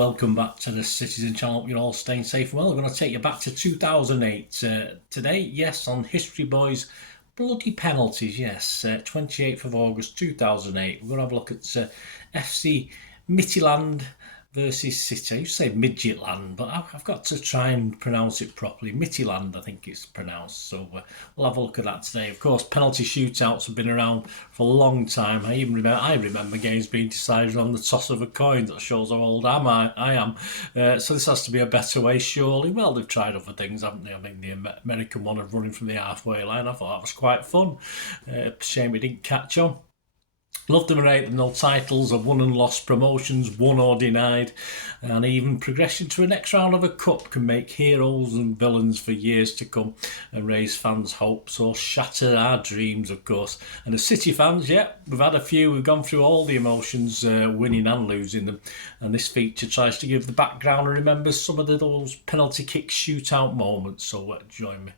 welcome back to the Citizen channel. You're all staying safe and well. I'm going to take you back to 2008 today. Yes, on History Boys bloody penalties. Yes, 28th of August 2008. We're going to have a look at FC Midtyjylland versus City. I used to say Midtyjylland, but I've got to try and pronounce it properly. Midtyjylland, I think it's pronounced. So we'll have a look at that today. Of course, penalty shootouts have been around for a long time. I remember games being decided on the toss of a coin. That shows how old I am. So this has to be a better way, surely. Well, they've tried other things, haven't they? I mean, the American one of running from the halfway line, I thought that was quite fun. Shame it didn't catch on. Loved them or hate them, no titles, of won and lost, promotions, won or denied, and even progression to a next round of a cup can make heroes and villains for years to come and raise fans' hopes or shatter our dreams, of course. And as City fans, yeah, we've had a few, we've gone through all the emotions, winning and losing them, and this feature tries to give the background and remembers some of those penalty kick shootout moments, so join me.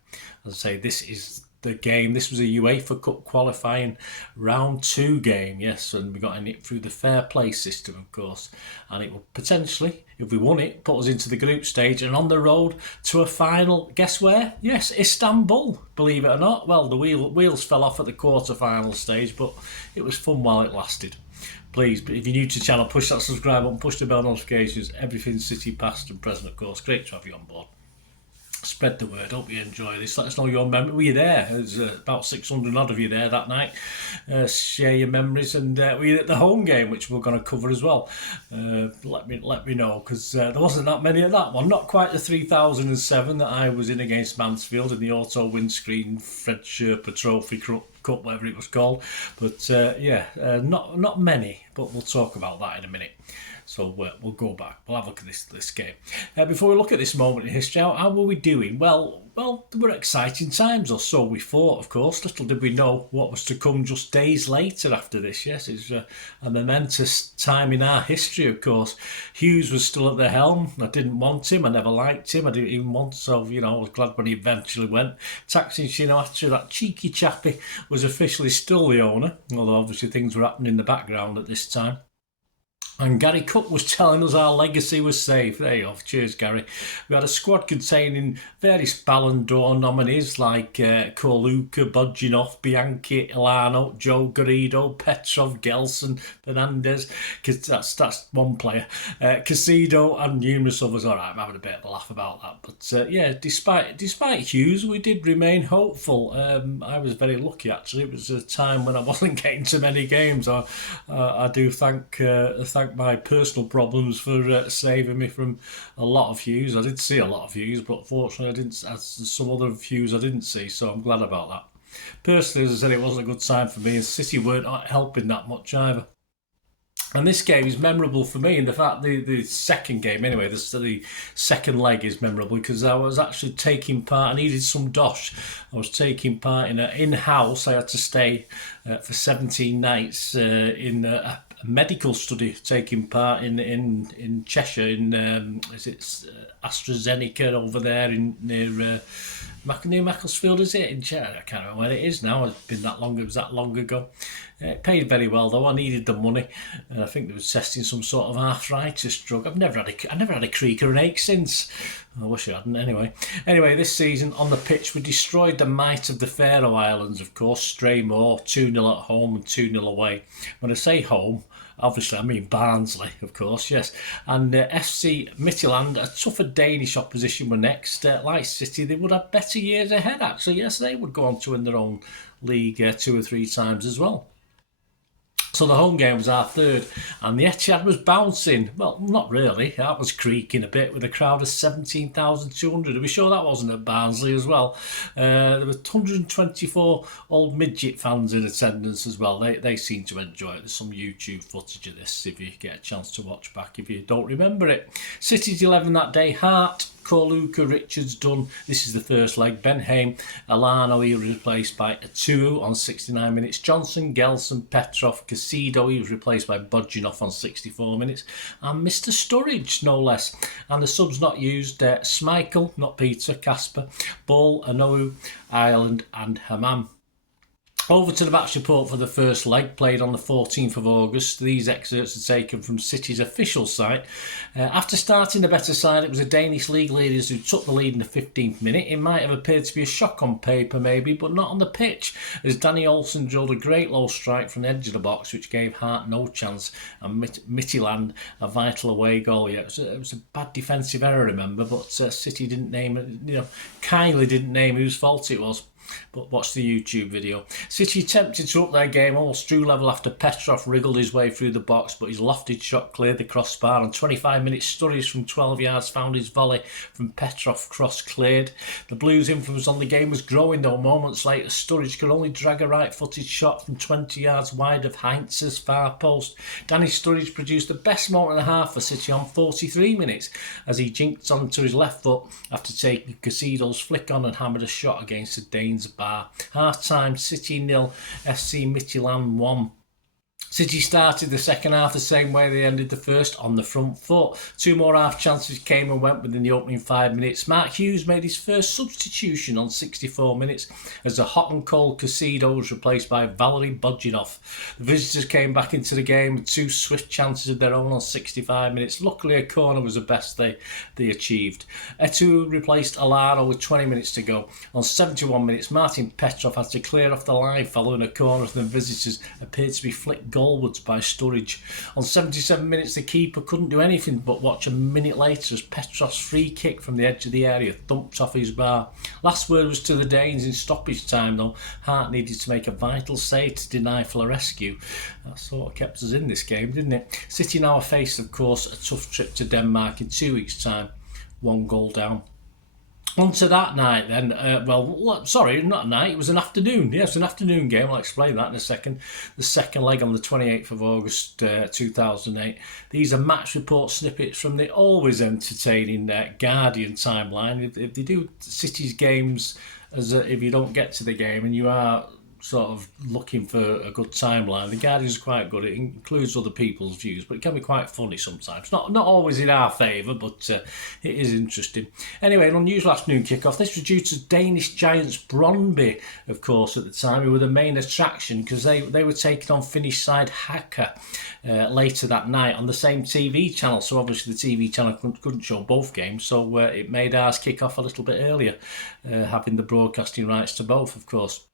As I say, this is the game. This was a UEFA Cup qualifying round 2 game, yes, and we got in it through the fair play system, of course, and it will potentially, if we won it, put us into the group stage and on the road to a final. Guess where? Yes, Istanbul, believe it or not. Well, the wheels fell off at the quarter-final stage, but it was fun while it lasted. Please, if you're new to the channel, push that subscribe button, push the bell notifications, everything City past and present, of course. Great to have you on board. Spread the word. Hope you enjoy this. Let us know your memory. Were you there? There's about 600 odd of you there that night. Share your memories, and were you at the home game, which we're going to cover as well? Let me know, because there wasn't that many of that one. Not quite the 3007 that I was in against Mansfield in the auto windscreen Fred Sherpa Trophy Cup, whatever it was called. But not many. But we'll talk about that in a minute. So we'll go back. We'll have a look at this game. Before we look at this moment in history, how were we doing? Well, there were exciting times, or so we thought, of course. Little did we know what was to come just days later after this. Yes, it's a momentous time in our history, of course. Hughes was still at the helm. I didn't want him. I never liked him. I didn't even want, so, I was glad when he eventually went. Taksin Shinawatra, that cheeky chappie, was officially still the owner, although obviously things were happening in the background at this time. And Gary Cook was telling us our legacy was safe. There you go. Cheers, Gary. We had a squad containing various Ballon d'Or nominees like Korluka, Bodjinov, Bianchi, Ilano, Joe Garrido, Petrov, Gelson, Fernandez. That's one player. Casido and numerous others. All right, I'm having a bit of a laugh about that. But despite Hughes, we did remain hopeful. I was very lucky, actually. It was a time when I wasn't getting to many games. I do thank my personal problems for saving me from a lot of Hughes. I did see a lot of Hughes, but fortunately I didn't. Some other Hughes I didn't see, so I'm glad about that. Personally, as I said, it wasn't a good time for me, and City weren't helping that much either. And this game is memorable for me in the fact the second game, anyway, the second leg is memorable because I was actually taking part. I needed some dosh. I was taking part in an in-house. I had to stay for 17 nights in a medical study, taking part in Cheshire, is it AstraZeneca over there near Macclesfield, is it? In Cheshire, I can't remember where it is now. It's been that long. It was that long ago. It paid very well though. I needed the money, and I think they were testing some sort of arthritis drug. I never had a creak or an ache since. I wish I hadn't. Anyway, this season on the pitch we destroyed the might of the Faroe Islands, of course. Straymore 2-0 at home and 2-0 away. When I say home, obviously I mean Barnsley, of course, yes. And FC Midtyjylland, a tougher Danish opposition, were next. Like City, they would have better years ahead, actually. Yes, they would go on to win their own league 2 or 3 times as well. So the home game was our third, and the Etihad was bouncing. Well, not really. That was creaking a bit with a crowd of 17,200. Are we sure that wasn't at Barnsley as well? There were 124 old midget fans in attendance as well. They seem to enjoy it. There's some YouTube footage of this if you get a chance to watch back if you don't remember it. City's 11 that day, Hart, Korluka, Richards, Dunn. This is the first leg. Benheim, Alano, he was replaced by Atu on 69 minutes. Johnson, Gelson, Petrov, Casido, he was replaced by Bodjinov on 64 minutes. And Mr. Sturridge, no less. And the subs not used, Schmeichel, not Peter, Casper, Ball, Anohu, Ireland and Hammam. Over to the match report for the first leg, played on the 14th of August. These excerpts are taken from City's official site. After starting the better side, it was the Danish league leaders who took the lead in the 15th minute. It might have appeared to be a shock on paper maybe, but not on the pitch, as Danny Olsen drilled a great low strike from the edge of the box, which gave Hart no chance, and Midtyjylland a vital away goal. Yeah, it was a bad defensive error, remember, but City didn't name, kindly didn't name whose fault it was. But watch the YouTube video. City attempted to up their game almost through level after Petrov wriggled his way through the box, but his lofted shot cleared the crossbar. And 25 minutes Sturridge from 12 yards found his volley from Petrov, cross cleared. The Blues' influence on the game was growing though. Moments later, Sturridge could only drag a right-footed shot from 20 yards wide of Heinz's far post. Danny Sturridge produced the best moment and a half for City on 43 minutes as he jinked onto his left foot after taking Casido's flick on and hammered a shot against the Danes bar. Half time, City 0, FC Midtyjylland 1. City started the second half the same way they ended the first, on the front foot. Two more half chances came and went within the opening 5 minutes. Marc Hughes made his first substitution on 64 minutes as the hot and cold Casido was replaced by Valery Bodjinov. The visitors came back into the game with two swift chances of their own on 65 minutes. Luckily, a corner was the best they achieved. Etu replaced Alaro with 20 minutes to go. On 71 minutes, Martin Petrov had to clear off the line following a corner, and the visitors appeared to be flicked goalwards by Sturridge. On 77 minutes, the keeper couldn't do anything but watch a minute later as Petrov's free kick from the edge of the area thumped off his bar. Last word was to the Danes in stoppage time though. Hart needed to make a vital save to deny Florescu. That sort of kept us in this game, didn't it? City now face, of course, a tough trip to Denmark in 2 weeks' time. 1 goal down. On to that night then, not night, it was an afternoon. Yes, an afternoon game, I'll explain that in a second. The second leg on the 28th of August 2008. These are match report snippets from the always entertaining Guardian timeline. If they do City's games, if you don't get to the game and you are sort of looking for a good timeline, the Guardian's quite good. It includes other people's views, but it can be quite funny sometimes. Not always in our favour, but it is interesting. Anyway, an unusual afternoon kick-off. This was due to Danish giants Brøndby, of course, at the time, who were the main attraction because they were taking on Finnish side Hacker later that night on the same TV channel. So obviously the TV channel couldn't show both games, so it made ours kick off a little bit earlier, having the broadcasting rights to both, of course.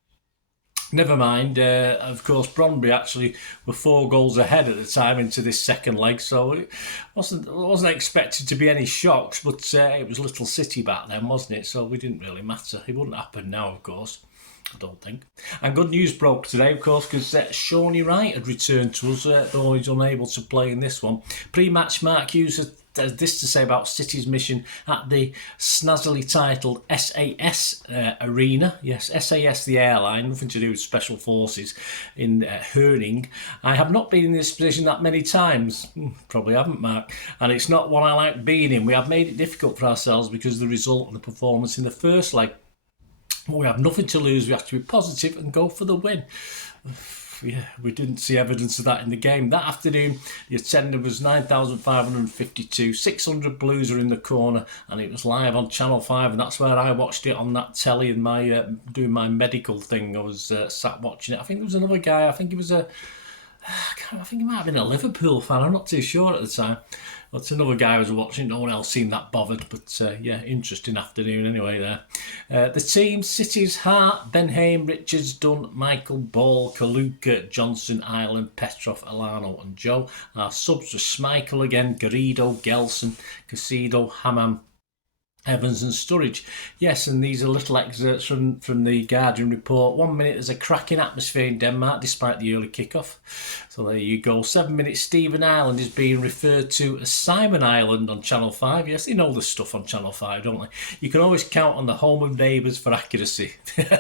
Never mind, of course, Brøndby actually were 4 goals ahead at the time into this second leg, so it wasn't expected to be any shocks, but it was Little City back then, wasn't it? So it didn't really matter. It wouldn't happen now, of course. I don't think. And good news broke today, of course, because Shawnee Wright had returned to us, though he's unable to play in this one. Pre-match, Marc Hughes has this to say about City's mission at the snazzily titled SAS Arena. Yes, SAS, the airline, nothing to do with Special Forces in Herning. I have not been in this position that many times. Probably haven't, Marc. And it's not one I like being in. We have made it difficult for ourselves because of the result and the performance in the first leg. We have nothing to lose. We have to be positive and go for the win. Yeah, we didn't see evidence of that in the game. That afternoon, the attendance was 9,552. 600 Blues are in the corner, and it was live on Channel 5, and that's where I watched it on that telly and my doing my medical thing. I was sat watching it. I think there was another guy. I think he might have been a Liverpool fan. I'm not too sure at the time. But another guy was watching. No one else seemed that bothered. But interesting afternoon anyway there. The team, City's Hart, Benhaim, Richards, Dunn, Michael, Ball, Kaluka, Johnson, Ireland, Petrov, Alano and Joe. Our subs were Schmeichel again, Garrido, Gelson, Casido, Hammam, Evans and Sturridge. Yes, and these are little excerpts from the Guardian report. 1 minute, there's a cracking atmosphere in Denmark despite the early kick-off. So there you go. 7 minutes, Stephen Island is being referred to as Simon Island on Channel 5. Yes, they know the stuff on Channel 5, don't they? You can always count on the home of neighbours for accuracy,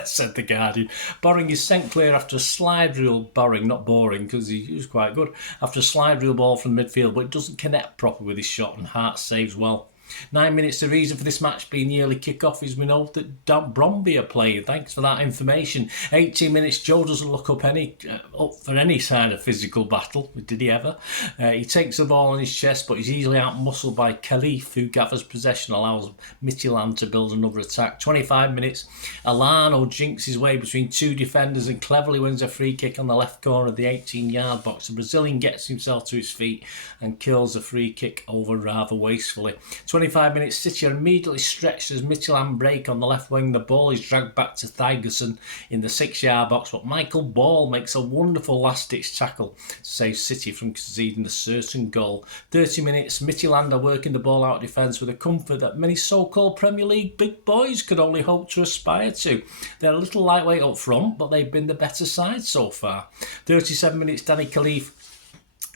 said the Guardian. Boring is sent clear after a slide rule. Boring, not boring, because he was quite good. After a slide rule ball from midfield, but it doesn't connect properly with his shot, and Hart saves well. 9 minutes, the reason for this match being the early kick-off is we know that Bromby are playing. Thanks for that information. 18 minutes, Joe doesn't look up for any side of physical battle. Did he ever? He takes the ball on his chest, but he's easily out-muscled by Khalif, who gathers possession, allows Midtyjylland to build another attack. 25 minutes, Alano jinks his way between two defenders and cleverly wins a free kick on the left corner of the 18-yard box. The Brazilian gets himself to his feet and kills the free kick over rather wastefully. 25 minutes, City are immediately stretched as Midtyjylland break on the left wing. The ball is dragged back to Thigerson in the 6-yard box, but Michael Ball makes a wonderful last-ditch tackle to save City from conceding the certain goal. 30 minutes, Midtyjylland are working the ball out of defence with a comfort that many so-called Premier League big boys could only hope to aspire to. They're a little lightweight up front, but they've been the better side so far. 37 minutes, Danny Khalif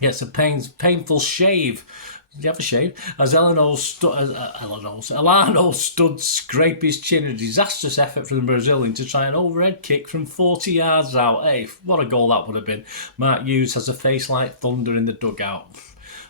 gets a painful shave. Did you have a shave? As Alano stood scrape his chin, a disastrous effort from the Brazilian to try an overhead kick from 40 yards out. Hey, what a goal that would have been. Marc Hughes has a face like thunder in the dugout.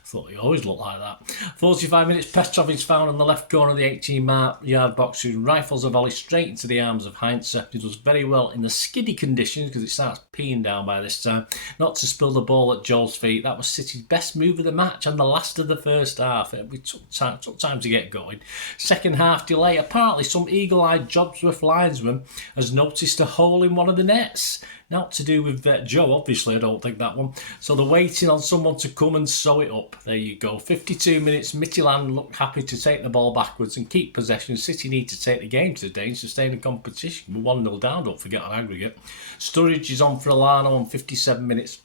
Thought he always looked like that. 45 minutes, Petrov is found on the left corner of the 18-yard box, who rifles a volley straight into the arms of Heinze. He does very well in the skiddy conditions because it starts peeing down by this time. Not to spill the ball at Joel's feet. That was City's best move of the match and the last of the first half. We took time to get going. Second half delay. Apparently some eagle-eyed Jobsworth linesman has noticed a hole in one of the nets. Not to do with Joe, obviously, I don't think that one. So they're waiting on someone to come and sew it up. There you go. 52 minutes, Midtyjylland look happy to take the ball backwards and keep possession. City need to take the game today and sustain the competition. We're 1-0 down, don't forget, on aggregate. Sturridge is on for Alano on 57 minutes.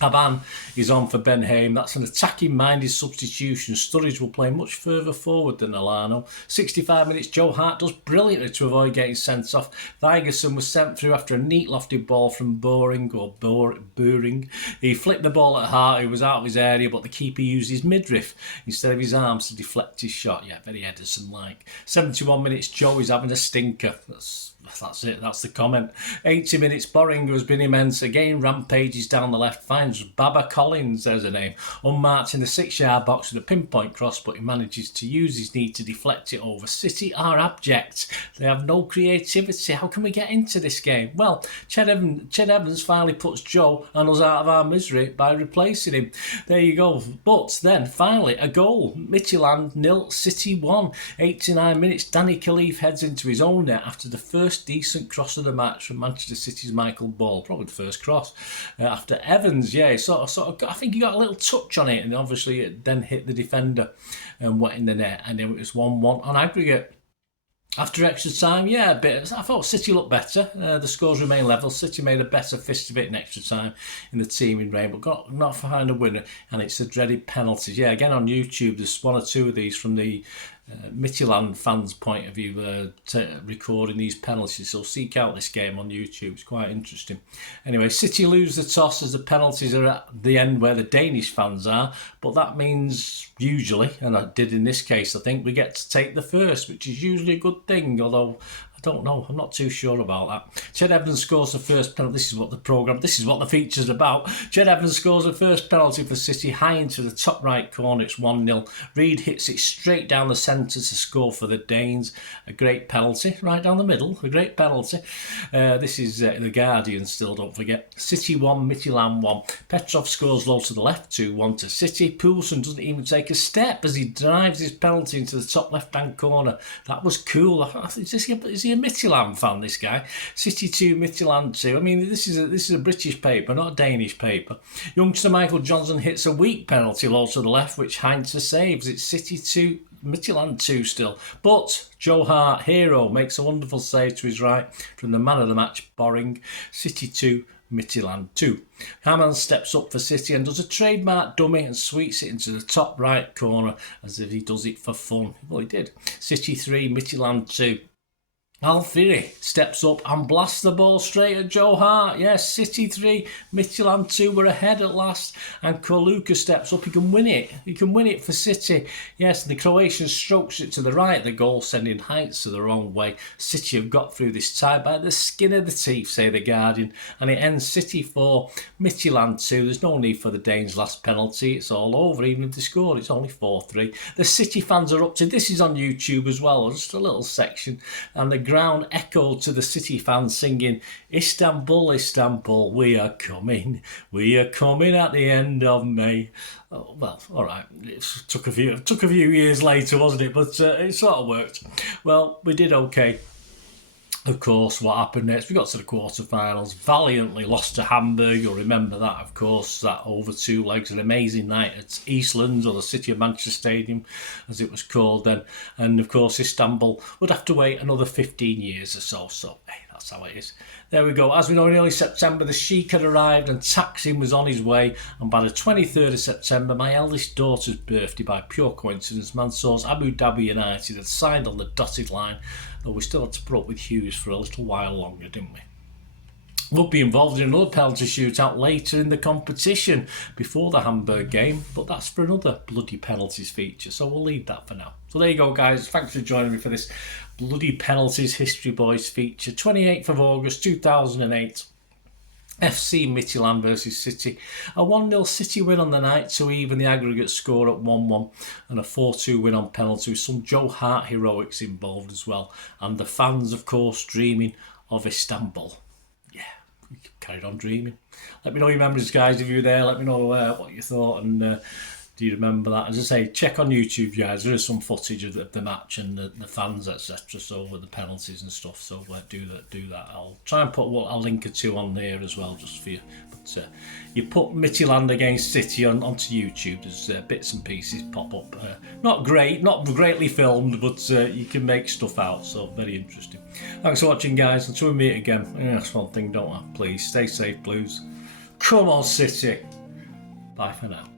Aban is on for Ben Haim. That's an attacking-minded substitution. Sturridge will play much further forward than Alano. 65 minutes, Joe Hart does brilliantly to avoid getting sent off. Thigerson was sent through after a neat lofted ball from Boring. He flicked the ball at Hart, who was out of his area, but the keeper used his midriff instead of his arms to deflect his shot. Yeah, very Ederson-like. 71 minutes, Joe is having a stinker. That's it, that's the comment. 80 minutes, Boring has been immense. Again, rampages down the left, finds Baba Collins, there's a name, unmarked in the 6-yard box with a pinpoint cross, but he manages to use his knee to deflect it over. City are abject. They have no creativity. How can we get into this game? Well, Ched Evans finally puts Joe and us out of our misery by replacing him. There you go. But then, finally, a goal. Midtyjylland 0, City 1. 89 minutes, Danny Khalif heads into his own net after the first decent cross of the match from Manchester City's Michael Ball, probably the first cross after Evans. Yeah, sort of. I think he got a little touch on it, and obviously it then hit the defender and went in the net, and then it was 1-1 on aggregate. After extra time, yeah, a bit. I thought City looked better. The scores remain level. City made a better fist of it in extra time in the teaming rain, but got not behind a winner, and it's the dreaded penalties. Yeah, again on YouTube, there's one or two of these from the Midtyjylland fans' point of view recording these penalties, so seek out this game on YouTube. It's quite interesting. Anyway, City lose the toss as the penalties are at the end where the Danish fans are, but that means usually, and I did in this case, I think we get to take the first, which is usually a good thing, although I don't know, I'm not too sure about that. Ched Evans scores the first penalty. This is what the feature's about. Ched Evans scores the first penalty for City, high into the top right corner. It's 1-0. Reid hits it straight down the centre to score for the Danes. A great penalty, right down the middle. A great penalty. This is the Guardian still, don't forget. City 1, Midtyjylland 1. Petrov scores low to the left, 2-1 to City. Poulsen doesn't even take a step as he drives his penalty into the top left-hand corner. That was cool. Is he a Midtyjylland fan, this guy? City 2, Midtyjylland 2. I mean, this is a British paper, not a Danish paper. Youngster Michael Johnson hits a weak penalty low to the left, which Heinze saves. It's City 2, Midtyjylland 2 still. But Joe Hart, hero, makes a wonderful save to his right from the man of the match, Boring. City 2, Midtyjylland 2. Hammond steps up for City and does a trademark dummy and sweeps it into the top right corner as if he does it for fun. Well, he did. City 3, Midtyjylland 2. Alfiri steps up and blasts the ball straight at Joe Hart. Yes, City 3, Midtyjylland 2 were ahead at last. And Koluka steps up. He can win it. He can win it for City. Yes, the Croatian strokes it to the right. The goal sending Heights to the wrong way. City have got through this tie by the skin of the teeth, say the Guardian. And it ends City 4, Midtyjylland 2. There's no need for the Danes' last penalty. It's all over. Even if they scored, it's only 4-3. The City fans are up to this. Is on YouTube as well. Just a little section. And the ground echoed to the City fans singing, Istanbul, Istanbul, we are coming at the end of May. Oh, well, all right, it took a few years later, wasn't it? But it sort of worked. Well, we did okay. Of course, what happened next? We got to the quarterfinals, valiantly lost to Hamburg. You'll remember that, of course, that over 2 legs, an amazing night at Eastlands, or the City of Manchester Stadium, as it was called then. And of course, Istanbul would have to wait another 15 years or so. So, hey, that's how it is. There we go. As we know, in early September, the Sheik had arrived and Taksim was on his way. And by the 23rd of September, my eldest daughter's birthday, by pure coincidence, Mansour's Abu Dhabi United had signed on the dotted line, though we still had to put up with Hughes for a little while longer, didn't we? We'll be involved in another penalty shootout later in the competition before the Hamburg game, but that's for another bloody penalties feature, so we'll leave that for now. So there you go, guys. Thanks for joining me for this bloody penalties History Boys feature. 28th of August 2008. FC Midtyjylland versus City. A 1-0 City win on the night to even the aggregate score at 1-1, and a 4-2 win on penalty with some Joe Hart heroics involved as well. And the fans, of course, dreaming of Istanbul. Yeah, we carried on dreaming. Let me know your memories, guys, if you were there. Let me know what you thought, and do you remember that? As I say, check on YouTube, guys. There is some footage of the match and the fans, etc. So with the penalties and stuff. So do that. I'll try and put I'll link or two on there as well, just for you. But you put Midtyjylland against City onto YouTube. There's bits and pieces pop up. Not greatly filmed, but you can make stuff out. So very interesting. Thanks for watching, guys. Until we meet again. That's one thing, don't I? Please stay safe, Blues. Come on, City. Bye for now.